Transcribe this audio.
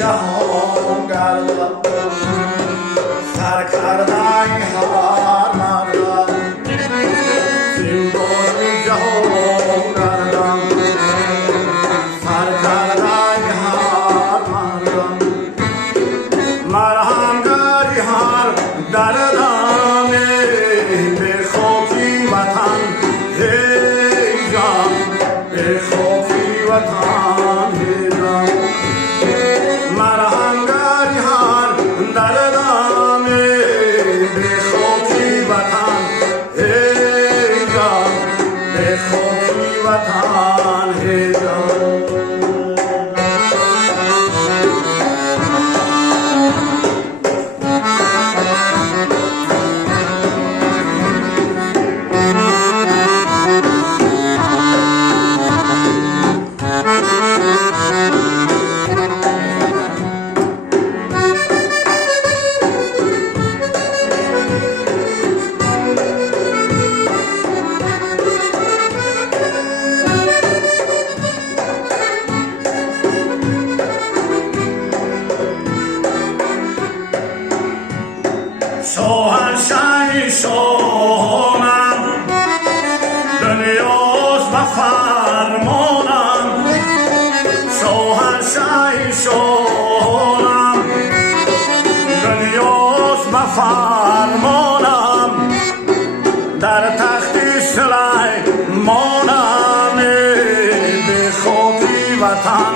جهان گردد سر کرده هر مردم زندگی جهان گردد سر کرده هر مردم مرهم گری هر دردم به خاکی وطن ای جان به خاکی وطن ای جان شاهنشاهی شانم دنیاز و فرمانم شاهنشاهی شانم دنیاز و فرمانم در تخت سلیمانم به خاکی وطن